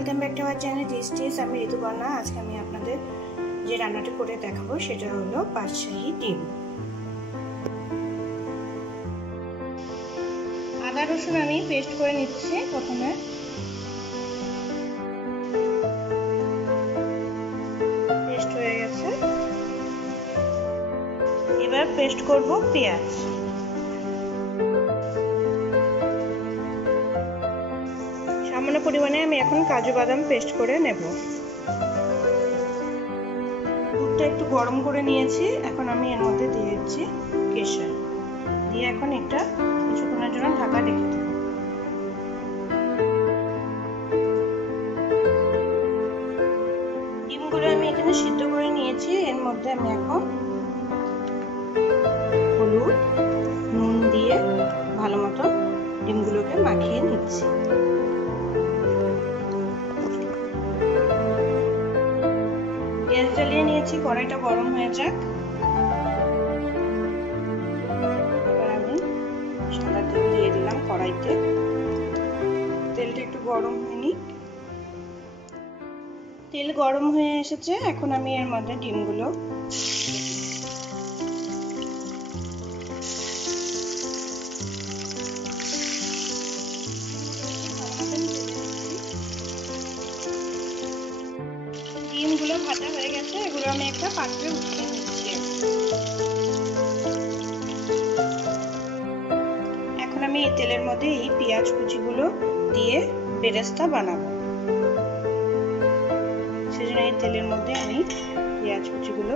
Welcome back to our channel RitzTipz। আমি ঋতুপর্ণা। আজকে আমি আপনাদের যে রান্নাটি করে দেখাবো সেটা হলো বাদশাহী ডিম। আদা রসুন আমি পেস্ট করে নিচ্ছি। প্রথমে পেস্ট হয়ে গেছে, এবার পেস্ট করব পেঁয়াজ। সামান্য পরিমাণে আমি এখন কাজু বাদাম পেস্ট করে নেব। দুধটা একটু গরম করে নিয়েছি, এখন আমি এর মধ্যে দিয়ে দিচ্ছি কেশর, দিয়ে এখন এটা কিছুক্ষণের জন্য ঢাকা রেখে দেব। ডিমগুলো আমি এখানে সিদ্ধ করে নিয়েছি। এর মধ্যে আমি এখন হলুদ নুন দিয়ে ভালো মতো ডিমগুলোকে মাখিয়ে নিচ্ছি। গ্যাস জ্বালিয়ে নিয়েছি, কড়াইটা গরম হয়ে যাক। এবার আমি সাদা তেল দিয়ে দিলাম কড়াইতে। তেলটা একটু গরম হয়নি, তেল গরম হয়ে এসেছে। এখন আমি এর মধ্যে ডিমগুলো ডিমগুলো ভাজা হয়ে গেছে, এগুলো আমি একটা পাত্রে উঠিয়ে নিচ্ছি। এখন আমি এই তেলের মধ্যে এই পেঁয়াজ কুচিগুলো দিয়ে বেরেস্তা বানাবো। সেজন্য এই তেলের মধ্যে আমি পেঁয়াজ কুচিগুলো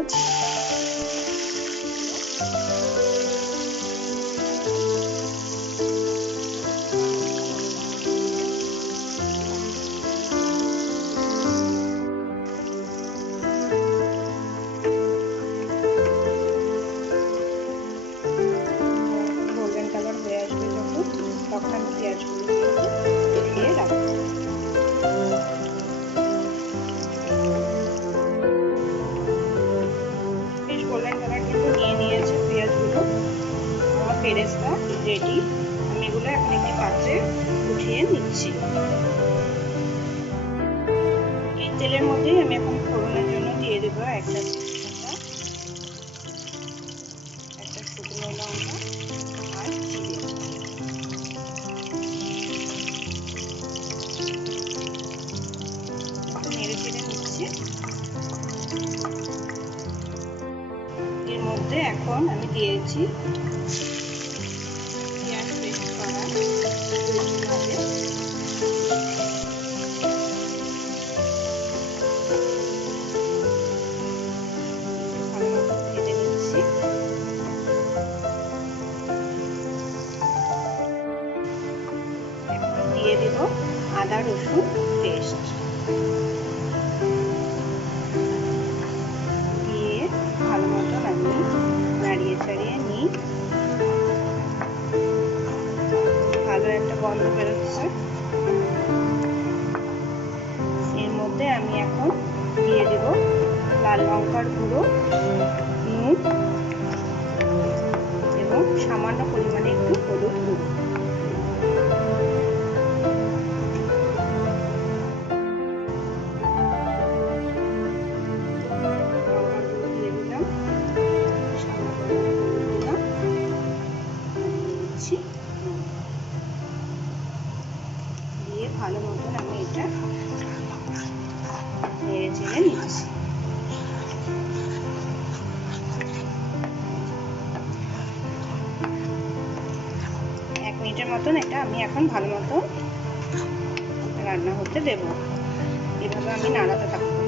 তখন আমি পেঁয়াজগুলো দিয়ে রাখবো। বেশ গোল্ডেন কালার কিন্তু নিয়ে নিয়েছে পেঁয়াজগুলো। আমার বেরেস্তা রেডি। আমি এগুলো এখন একটি পাত্রে উঠিয়ে নিচ্ছি। এই তেলের মধ্যেই আমি এখন ফোড়নের জন্য দিয়ে দেবো একটা তেজপাতা, একটা শুকনো লঙ্কা আর জিরে। নেড়ে চেড়ে নিচ্ছি। এর মধ্যে এখন আমি দিয়েছি পেঁয়াজ পেস্ট করা ভালো মতো ভেজে নিচ্ছি। এখন দিয়ে দেব আদা রসুন পেস্ট, দিয়ে ভালো মতো আমি নাড়িয়ে চাড়িয়ে নিই। ভালো একটা গন্ধ বেরোচ্ছে। এর মধ্যে আমি এখন দিয়ে দেব লাল লঙ্কার গুঁড়ো, নুন এবং সামান্য পরিমাণে একটু হলুদ গুঁড়ো। দিয়ে ভালো মতন আমি এটা নেড়ে চেড়ে নিচ্ছি। এক মিনিটের মতন এটা আমি এখন ভালো মতো রান্না হতে দেব। এভাবে আমি নাড়াতে থাকবো।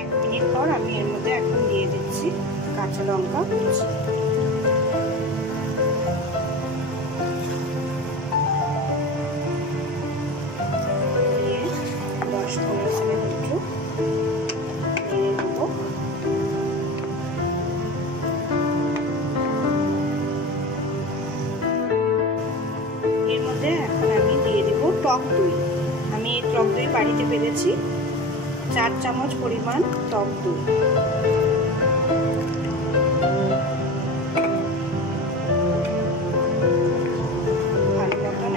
1 মিনিট পর আমি এর মধ্যে এখন দিয়ে দিচ্ছি কাঁচা লঙ্কা কুচি। এর মধ্যে এখন আমি দিয়ে দেব টক দই। আমি টক দই বাড়িতে পেরেছি, 4 চামচ পরিমাণ টক দই। ভালো মতন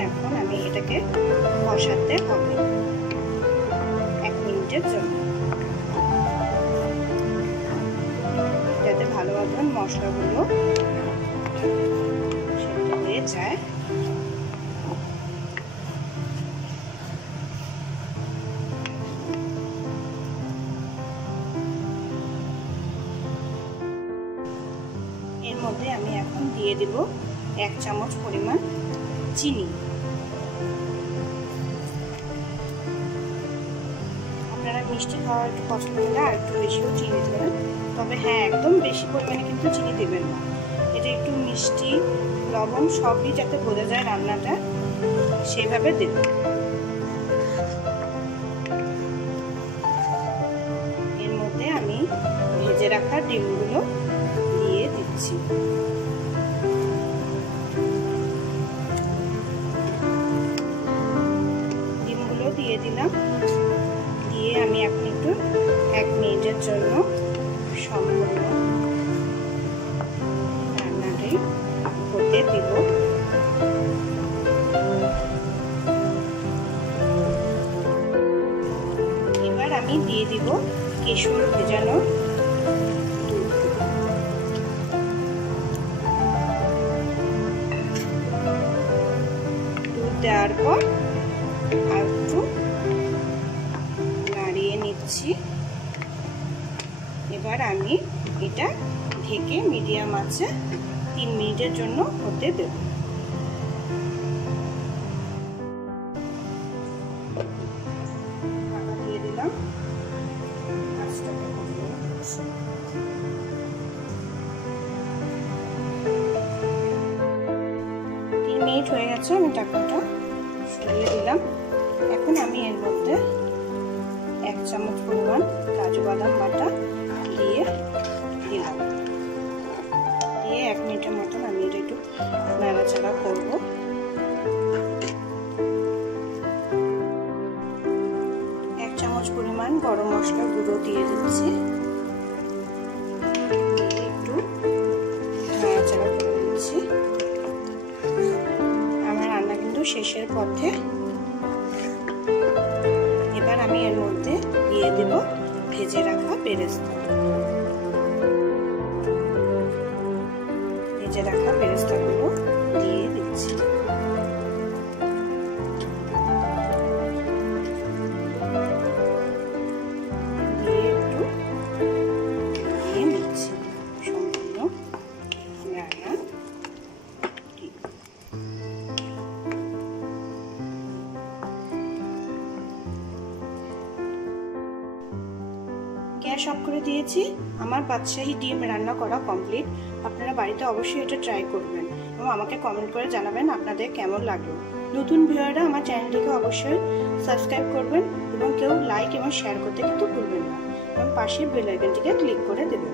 কষাতে হবে 1 মিনিটের জন্য, যাতে ভালো মতন মশলাগুলো সেদ্ধ হয়ে যায়। এর মধ্যে আমি এখন দিয়ে দেব 1 চামচ পরিমাণ চিনি। আপনারা মিষ্টি খাওয়া একটু পছন্দ করলে আর একটু বেশিও চিনি দেবেন, তবে হ্যাঁ একদম বেশি পরিমাণে কিন্তু চিনি দেবেন না। এটা একটু মিষ্টি লবণ সবই যাতে বোঝা যায় রান্নাটা, সেভাবে দেবেন। এর মধ্যে আমি ভেজে রাখা ডিমগুলো দিয়ে দিচ্ছি। ডিমগুলো দিয়ে দিলাম, দিয়ে আমি এখন একটু 1 মিনিটের জন্য সম্পূর্ণ রান্নাটি করতে দিব। এবার আমি দিয়ে দিব কেশর ভেজানো দুধ দেওয়ার পর আর একটু নাড়িয়ে নিচ্ছি। এবার আমি এটা ঢেকে মিডিয়াম আঁচে 3 মিনিটের জন্য হতে দেব। ঢাকা দিয়ে দিলাম। 3 মিনিট হয়ে গেছে, আমি ঢাকাটা সরিয়ে দিলাম। এখন আমি এর মধ্যে 1 চামচ পরিমাণ কাজু বাদাম বাটা দিয়ে দিলাম। দিয়ে 1 মিনিটের মতন আমি এটা একটু নাড়াচাড়া করব। এক চামচ পরিমাণ গরম মশলা গুঁড়ো দিয়ে দিচ্ছি, একটু নাড়াচাড়া করে দিচ্ছি। আমার রান্না কিন্তু শেষের পথে। এবার আমি এর মধ্যে দিয়ে দেব ভেজে রাখা বেরেস্তা। ভেজে রাখা বেরেস্তাগুলো দিয়ে দিচ্ছি। দিয়ে একটু নিয়ে নিচ্ছি সম্পূর্ণ রান্না। গ্যাস অফ করে দিয়েছি। আমার বাদশাহী ডিম রান্না করা কমপ্লিট। আপনারা বাড়িতে অবশ্যই এটা ট্রাই করবেন এবং আমাকে কমেন্ট করে জানাবেন আপনাদের কেমন লাগলো। নতুন ভিউয়াররা আমার চ্যানেলটিকে অবশ্যই সাবস্ক্রাইব করবেন এবং কেউ লাইক এবং শেয়ার করতে কিন্তু ভুলবেন না এবং পাশের বেল আইকনটিকে ক্লিক করে দেবেন।